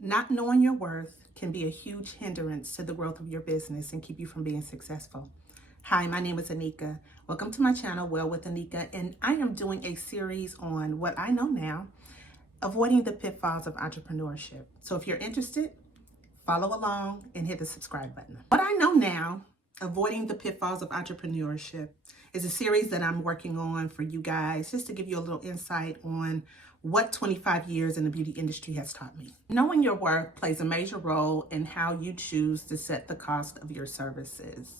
Not knowing your worth can be a huge hindrance to the growth of your business and keep you from being successful. Hi, my name is Anika. Welcome to my channel, Well with Anika, and I am doing a series on what I know now, avoiding the pitfalls of entrepreneurship. So if you're interested, follow along and hit the subscribe button. What I know now, avoiding the pitfalls of entrepreneurship, is a series that I'm working on for you guys, just to give you a little insight on what 25 years in the beauty industry has taught me. Knowing your worth plays a major role in how you choose to set the cost of your services.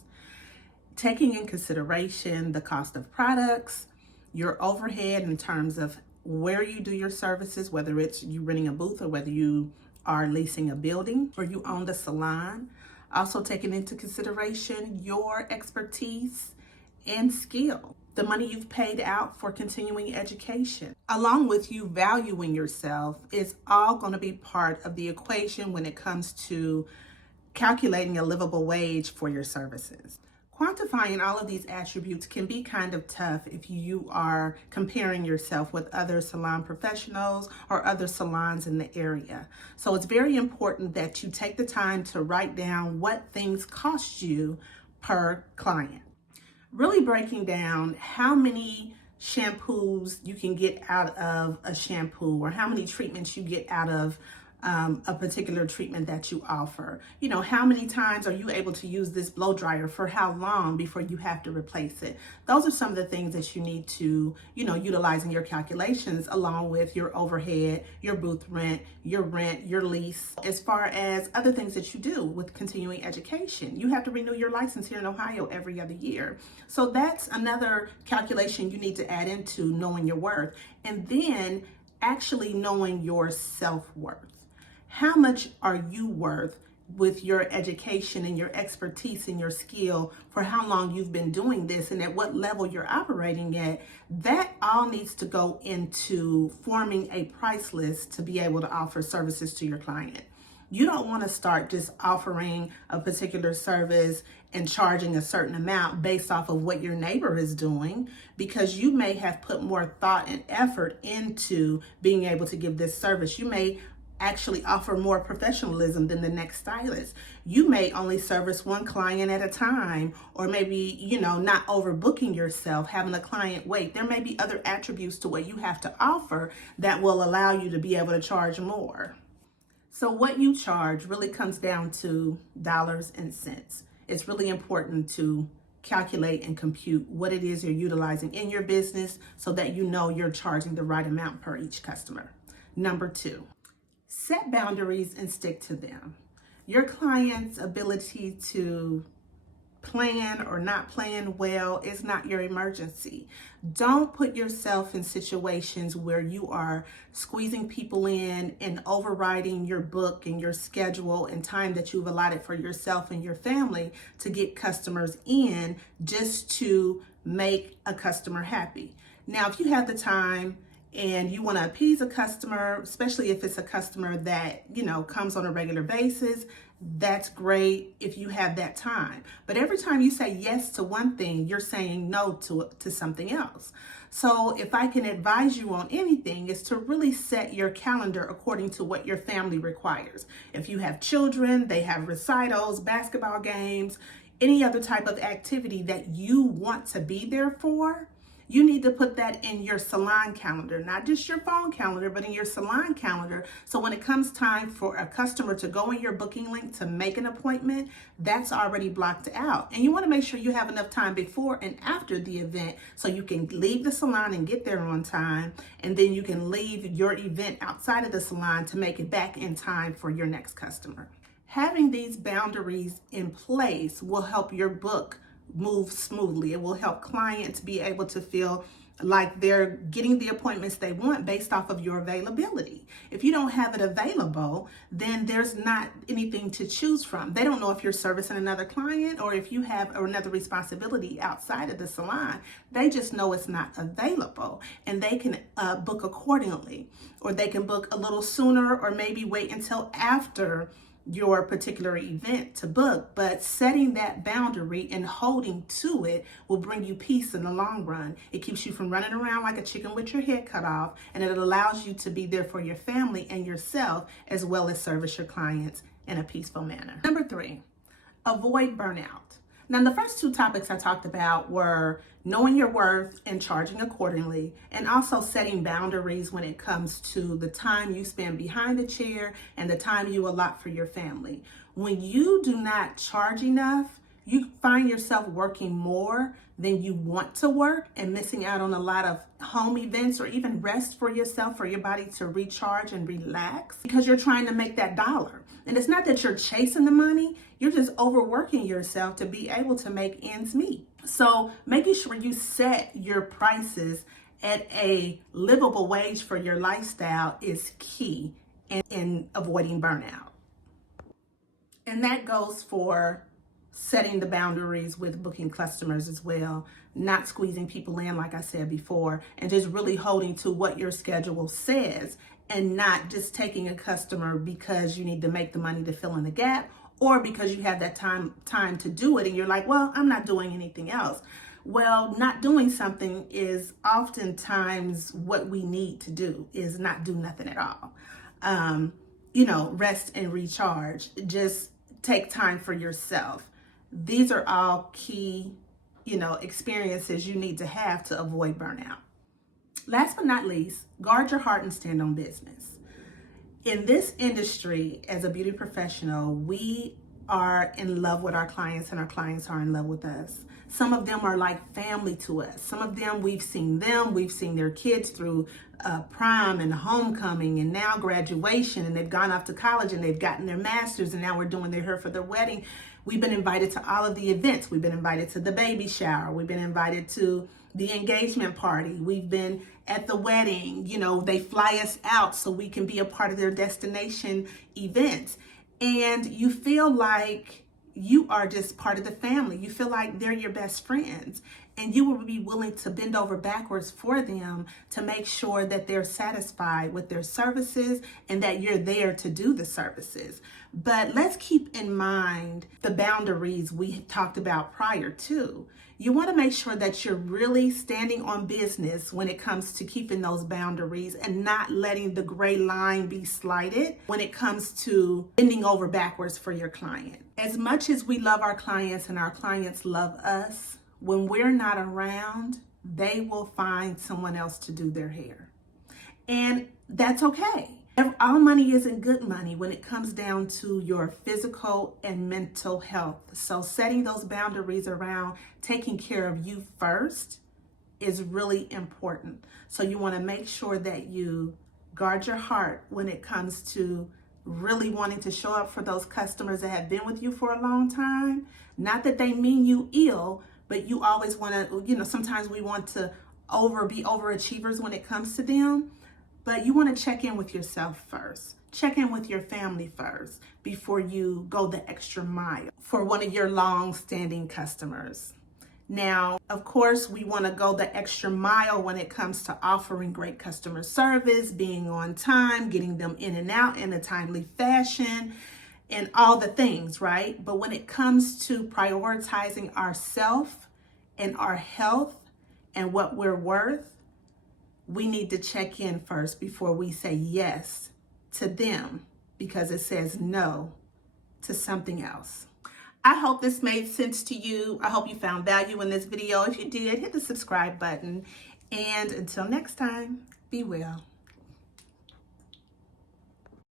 Taking in consideration the cost of products, your overhead in terms of where you do your services, whether it's you renting a booth or whether you are leasing a building or you own the salon. Also taking into consideration your expertise and skill, the money you've paid out for continuing education, along with you valuing yourself, is all going to be part of the equation when it comes to calculating a livable wage for your services. Quantifying all of these attributes can be kind of tough if you are comparing yourself with other salon professionals or other salons in the area. So it's very important that you take the time to write down what things cost you per client. Really breaking down how many shampoos you can get out of a shampoo or how many treatments you get out of a particular treatment that you offer. You know, how many times are you able to use this blow dryer, for how long before you have to replace it? Those are some of the things that you need to, utilize in your calculations, along with your overhead, your booth rent, your lease, as far as other things that you do with continuing education. You have to renew your license here in Ohio every other year. So that's another calculation you need to add into knowing your worth. And then actually knowing your self-worth. How much are you worth with your education and your expertise and your skill, for how long you've been doing this and at what level you're operating at? That all needs to go into forming a price list to be able to offer services to your client. You don't want to start just offering a particular service and charging a certain amount based off of what your neighbor is doing, because you may have put more thought and effort into being able to give this service. You may actually offer more professionalism than the next stylist. You may only service one client at a time, or maybe, not overbooking yourself, having a client wait. There may be other attributes to what you have to offer that will allow you to be able to charge more. So what you charge really comes down to dollars and cents. It's really important to calculate and compute what it is you're utilizing in your business so that you know you're charging the right amount per each customer. Number 2, set boundaries and stick to them. Your client's ability to plan or not plan well is not your emergency. Don't put yourself in situations where you are squeezing people in and overriding your book and your schedule and time that you've allotted for yourself and your family to get customers in just to make a customer happy. Now, if you have the time and you want to appease a customer, especially if it's a customer that, comes on a regular basis, that's great if you have that time. But every time you say yes to one thing, you're saying no to something else. So if I can advise you on anything, is to really set your calendar according to what your family requires. If you have children, they have recitals, basketball games, any other type of activity that you want to be there for, you need to put that in your salon calendar, not just your phone calendar, but in your salon calendar. So when it comes time for a customer to go in your booking link to make an appointment, that's already blocked out. And you want to make sure you have enough time before and after the event so you can leave the salon and get there on time. And then you can leave your event outside of the salon to make it back in time for your next customer. Having these boundaries in place will help your book move smoothly. It will help clients be able to feel like they're getting the appointments they want based off of your availability. If you don't have it available, then there's not anything to choose from. They don't know if you're servicing another client or if you have another responsibility outside of the salon. They just know it's not available, and they can book accordingly, or they can book a little sooner, or maybe wait until after your particular event to book, but setting that boundary and holding to it will bring you peace in the long run. It keeps you from running around like a chicken with your head cut off, and it allows you to be there for your family and yourself, as well as service your clients in a peaceful manner. Number 3, avoid burnout. Now, the first 2 topics I talked about were knowing your worth and charging accordingly, and also setting boundaries when it comes to the time you spend behind the chair and the time you allot for your family. When you do not charge enough, you find yourself working more than you want to work and missing out on a lot of home events or even rest for yourself, for your body to recharge and relax, because you're trying to make that dollar. And it's not that you're chasing the money, you're just overworking yourself to be able to make ends meet. So making sure you set your prices at a livable wage for your lifestyle is key in avoiding burnout. And that goes for setting the boundaries with booking customers as well, not squeezing people in, like I said before, and just really holding to what your schedule says, and not just taking a customer because you need to make the money to fill in the gap, or because you have that time to do it and you're like, well, I'm not doing anything else. Well, not doing something is oftentimes what we need to do, is not do nothing at all. Rest and recharge. Just take time for yourself. These are all key, experiences you need to have to avoid burnout. Last but not least, guard your heart and stand on business. In this industry, as a beauty professional, we are in love with our clients and our clients are in love with us. Some of them are like family to us. Some of them, we've seen their kids through prom and homecoming and now graduation, and they've gone off to college and they've gotten their masters, and now we're doing their hair for their wedding. We've been invited to all of the events. We've been invited to the baby shower. We've been invited to the engagement party. We've been at the wedding. They fly us out so we can be a part of their destination events. And you feel like you are just part of the family. You feel like they're your best friends, and you will be willing to bend over backwards for them to make sure that they're satisfied with their services and that you're there to do the services. But let's keep in mind the boundaries we talked about prior to. You want to make sure that you're really standing on business when it comes to keeping those boundaries and not letting the gray line be slighted when it comes to bending over backwards for your client. As much as we love our clients and our clients love us, when we're not around, they will find someone else to do their hair. And that's okay. All money isn't good money when it comes down to your physical and mental health. So setting those boundaries around taking care of you first is really important. So you want to make sure that you guard your heart when it comes to really wanting to show up for those customers that have been with you for a long time. Not that they mean you ill, but you always want to, sometimes we want to be overachievers when it comes to them. But you want to check in with yourself first. Check in with your family first before you go the extra mile for one of your long-standing customers. Now, of course, we want to go the extra mile when it comes to offering great customer service, being on time, getting them in and out in a timely fashion, and all the things, right? But when it comes to prioritizing ourselves and our health and what we're worth, we need to check in first before we say yes to them, because it says no to something else. I hope this made sense to you. I hope you found value in this video. If you did, hit the subscribe button. And until next time, be well.